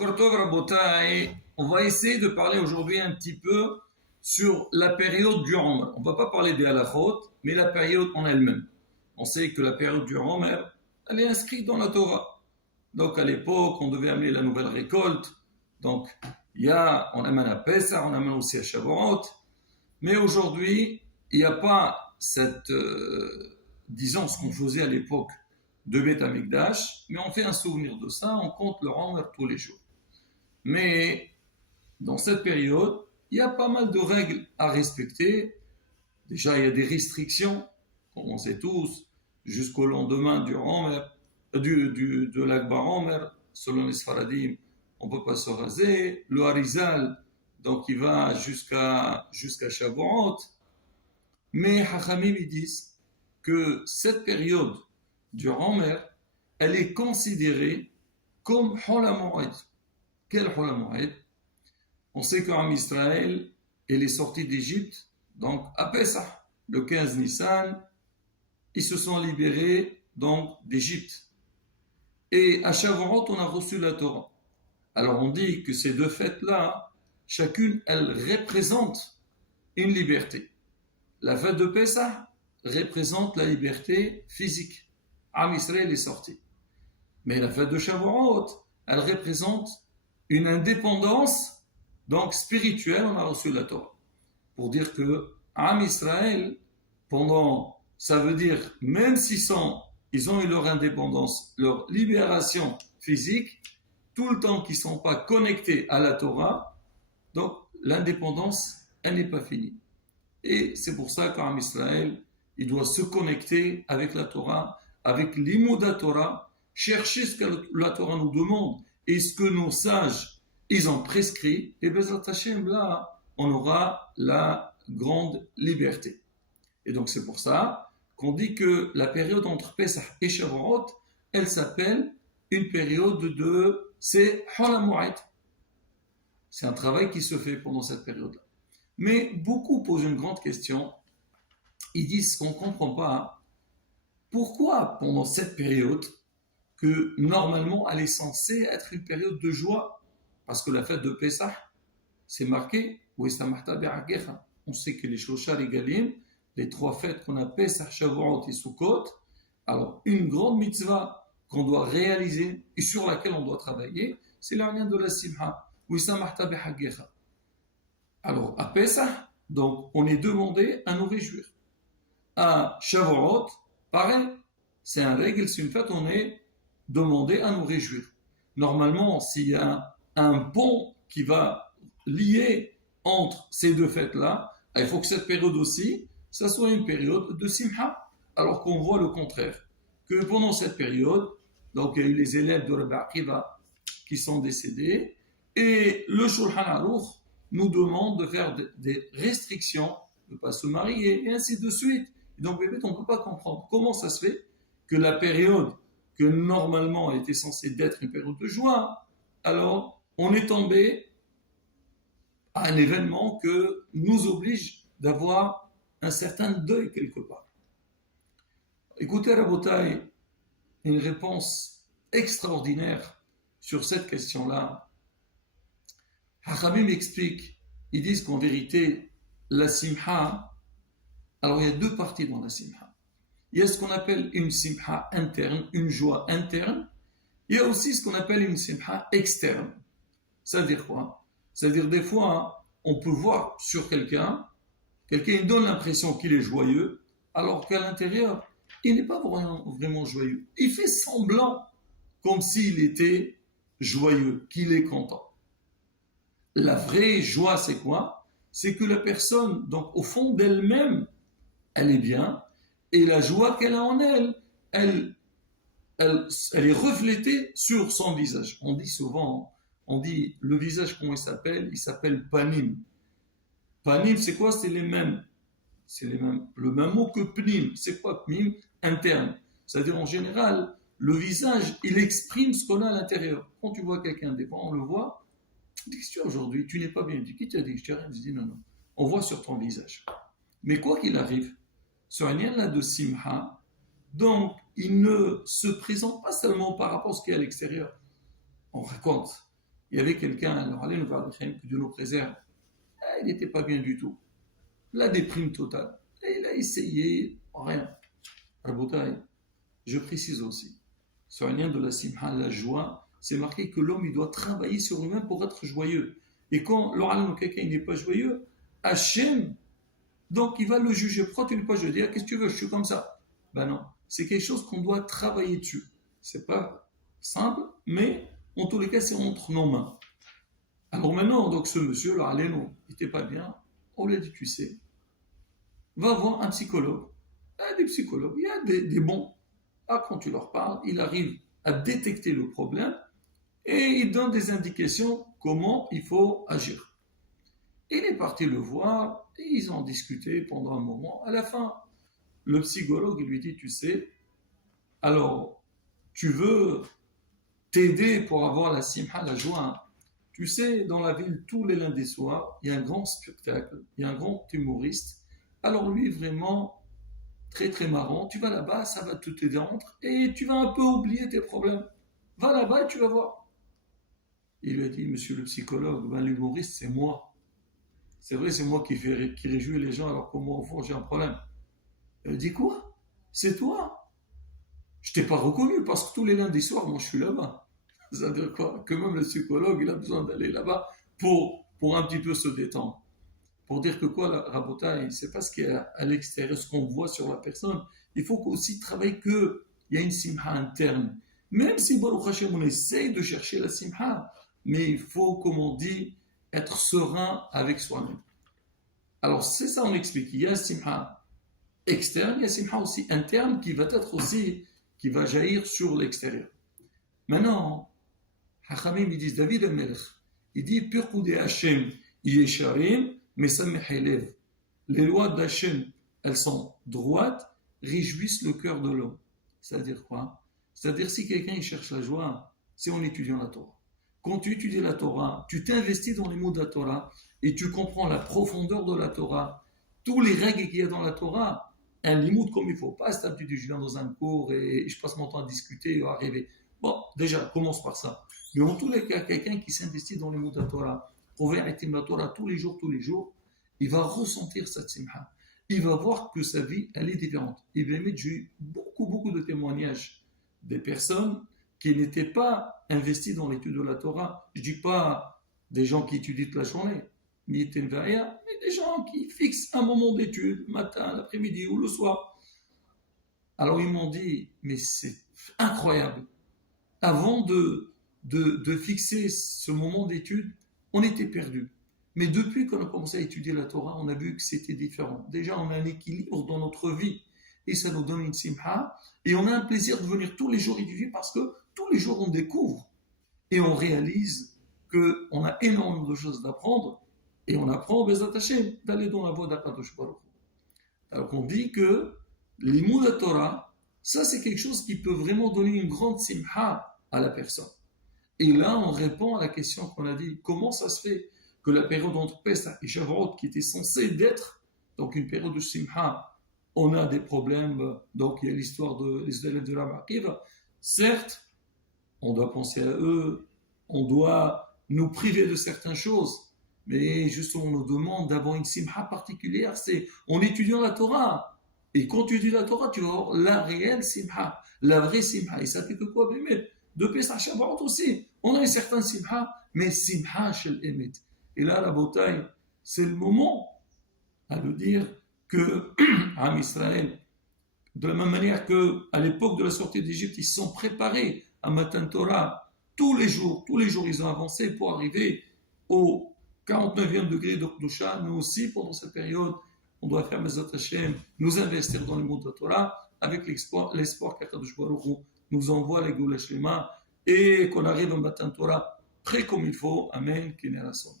Boker Tov, Rabotai, on va essayer de parler aujourd'hui un petit peu sur la période du Omer. On ne va pas parler des halachot, mais la période en elle-même. On sait que la période du Omer, elle est inscrite dans la Torah. Donc à l'époque, on devait amener la nouvelle récolte. Donc on amène à Pessah, on amène aussi à Shavuot. Mais aujourd'hui, il n'y a pas cette, disons, ce qu'on faisait à l'époque de Beth Amikdash, mais on fait un souvenir de ça, on compte le Omer tous les jours. Mais dans cette période, il y a pas mal de règles à respecter. Déjà, il y a des restrictions, comme on sait tous, jusqu'au lendemain du Omer, de l'Akbar Omer, selon les Sfaradim, on ne peut pas se raser. Le Harizal, donc il va jusqu'à Shavuot. Mais Hachamim, ils disent que cette période du Omer, elle est considérée comme Hol HaMoed. Quel Hol HaMoed? On sait qu'en Israël, elle est sortie d'Égypte, donc à Pessah, le 15 Nissan, ils se sont libérés donc d'Égypte. Et à Shavuot, on a reçu la Torah. Alors on dit que ces deux fêtes-là, chacune, elle représente une liberté. La fête de Pessah représente la liberté physique. Am Israël est sorti. Mais la fête de Shavuot, elle représente une indépendance donc spirituelle, on a reçu la Torah. Pour dire que Am Israël, ça veut dire, même ils ont eu leur indépendance, leur libération physique, tout le temps qu'ils ne sont pas connectés à la Torah, donc l'indépendance, elle n'est pas finie. Et c'est pour ça qu'Am Israël, il doit se connecter avec la Torah, avec l'Imouda Torah, chercher ce que la Torah nous demande et ce que nos sages, ils ont prescrit, et Bezrat Hashem, là, on aura la grande liberté. Et donc c'est pour ça qu'on dit que la période entre Pesach et Shavuot, elle s'appelle une période c'est Hol HaMoed. C'est un travail qui se fait pendant cette période-là. Mais beaucoup posent une grande question. Ils disent qu'on ne comprend pas pourquoi pendant cette période, que normalement elle est censée être une période de joie, parce que la fête de Pessah, c'est marqué, on sait que les Shloshah Regalim, les trois fêtes qu'on a Pessah, Shavuot et Sukkot, alors une grande mitzvah qu'on doit réaliser et sur laquelle on doit travailler, c'est l'arrière de la Simha. Alors à Pessah, donc on est demandé à nous réjouir. À Shavuot, pareil, c'est une règle, c'est une fête, on est demandé à nous réjouir. Normalement, s'il y a un pont qui va lier entre ces deux fêtes-là, il faut que cette période aussi, ça soit une période de Simha, alors qu'on voit le contraire. Que pendant cette période, donc il y a eu les élèves de Rabbi Akiva qui sont décédés, et le Shulchan Aruch nous demande de faire des restrictions, de ne pas se marier, et ainsi de suite. Et donc, on ne peut pas comprendre comment ça se fait que la période que normalement était censée être une période de joie, alors on est tombé à un événement que nous oblige d'avoir un certain deuil quelque part. Écoutez, Rabotai, une réponse extraordinaire sur cette question-là. Hachamim explique, ils disent qu'en vérité, la simha, alors il y a deux parties dans la simha. Il y a ce qu'on appelle une simha interne, une joie interne. Il y a aussi ce qu'on appelle une simha externe. Ça veut dire quoi? Ça veut dire des fois, on peut voir sur quelqu'un il donne l'impression qu'il est joyeux, alors qu'à l'intérieur, il n'est pas vraiment joyeux. Il fait semblant comme s'il était joyeux, qu'il est content. La vraie joie, c'est quoi? C'est que la personne, donc au fond d'elle-même, elle est bien, et la joie qu'elle a en elle, elle est reflétée sur son visage. On dit souvent, le visage, comment il s'appelle? Il s'appelle panim. Panim, c'est quoi? C'est les mêmes. Le même mot que pnim. C'est quoi pnim? Interne. C'est-à-dire, en général, le visage, il exprime ce qu'on a à l'intérieur. Quand tu vois quelqu'un devant, on le voit. Tu dis, qu'est-ce que tu as aujourd'hui? Tu n'es pas bien. Qui t'a dit que tu n'as rien? Je dis, non. On voit sur ton visage. Mais quoi qu'il arrive, ce rien-là de simha, donc, il ne se présente pas seulement par rapport à ce qu'il y a à l'extérieur. On raconte Il y avait quelqu'un, alors allez nous voir, que Dieu nous préserve. Il n'était pas bien du tout. La déprime totale. Et il a essayé, rien. Rabotaï, je précise aussi, sur le lien de la simha, la joie, c'est marqué que l'homme il doit travailler sur lui-même pour être joyeux. Et quand l'oral quelqu'un n'est pas joyeux, Hachem, donc il va le juger. Pourquoi tu n'es pas joyeux? Qu'est-ce que tu veux? Je suis comme ça. Ben non, c'est quelque chose qu'on doit travailler dessus. C'est pas simple, mais en tous les cas, c'est entre nos mains. Alors maintenant, donc ce monsieur, là, il n'était pas bien. On lui a dit, tu sais, va voir un psychologue. Il y a des psychologues, il y a des bons. Ah, quand tu leur parles, il arrive à détecter le problème et il donne des indications comment il faut agir. Il est parti le voir et ils ont discuté pendant un moment. À la fin, le psychologue lui dit, tu sais, alors, tu veux t'aider pour avoir la simha, la joie. Tu sais, dans la ville, tous les lundis soirs, il y a un grand spectacle, il y a un grand humoriste. Alors lui, vraiment, très très marrant. Tu vas là-bas, ça va te détendre et tu vas un peu oublier tes problèmes. Va là-bas et tu vas voir. Il lui a dit, monsieur le psychologue, ben, l'humoriste, c'est moi. C'est vrai, c'est moi qui réjouis les gens alors que moi, au fond, j'ai un problème. Il a dit, quoi? C'est toi? Je t'ai pas reconnu parce que tous les lundis soirs, moi, je suis là-bas. Ça veut dire quoi? Que même le psychologue, il a besoin d'aller là-bas pour un petit peu se détendre. Pour dire que quoi, la rabotaille, c'est pas ce qui est à l'extérieur, ce qu'on voit sur la personne. Il faut aussi travailler qu'il y a une simha interne. Même si, Baruch Hashem, on essaye de chercher la simha, mais il faut, comme on dit, être serein avec soi-même. Alors, c'est ça, on explique. Il y a la simha externe, il y a la simha aussi interne qui va être aussi, qui va jaillir sur l'extérieur. Maintenant, Hachamim, ils disent, David al-Melech, il dit, Pirkoudé Hashem, Yesharim, mais ça m'élève. Les lois d'Hachem, elles sont droites, réjouissent le cœur de l'homme. C'est-à-dire quoi? C'est-à-dire si quelqu'un il cherche la joie, c'est en étudiant la Torah. Quand tu étudies la Torah, tu t'investis dans les mots de la Torah et tu comprends la profondeur de la Torah, tous les règles qu'il y a dans la Torah, un limoud comme il faut. Pas c'est un petit je viens dans un cours et je passe mon temps à discuter et à rêver. Bon, déjà, commence par ça. Mais en tous les cas, quelqu'un qui s'investit dans les mots de la Torah, la Torah tous les jours, il va ressentir cette simha. Il va voir que sa vie, elle est différente. Il va mettre, j'ai eu beaucoup de témoignages des personnes qui n'étaient pas investies dans l'étude de la Torah. Je ne dis pas des gens qui étudient toute la journée, mais des gens qui fixent un moment d'étude, matin, l'après-midi ou le soir. Alors ils m'ont dit, mais c'est incroyable. Avant de fixer ce moment d'étude, on était perdu. Mais depuis qu'on a commencé à étudier la Torah, on a vu que c'était différent. Déjà, on a un équilibre dans notre vie et ça nous donne une simha. Et on a un plaisir de venir tous les jours étudier parce que tous les jours, on découvre et on réalise qu'on a énormément de choses d'apprendre et on apprend, Bezat Hashem, d'aller dans la voie d'Akadosh Baruch Hu. Alors on dit que les mots de la Torah, ça c'est quelque chose qui peut vraiment donner une grande simha à la personne. Et là, on répond à la question qu'on a dit, comment ça se fait que la période entre Pesach et Shavuot, qui était censée d'être donc une période de simha, on a des problèmes, donc il y a l'histoire des élèves de la Makiva. Certes, on doit penser à eux, on doit nous priver de certaines choses, mais justement, on nous demande d'avoir une simha particulière, c'est en étudiant la Torah. Et quand tu étudies la Torah, tu vas avoir la réelle simha, la vraie simha. Et ça fait que quoi, mais de Pesach Shavuot aussi, on a une certaine simha, mais simha shel emet. Et là, la bataille, c'est le moment à le dire que Am Israël, de la même manière qu'à l'époque de la sortie d'Égypte, ils se sont préparés à Matan Torah tous les jours, ils ont avancé pour arriver au 49e degré de Kedusha. Nous aussi, pendant cette période, on doit faire Bezat Hashem, nous investir dans le monde de la Torah avec l'espoir qu'Akadosh Baruch Hu nous envoie les Goula Shlema et qu'on arrive à Matan Torah prêt comme il faut. Amen. Kéné Rasson.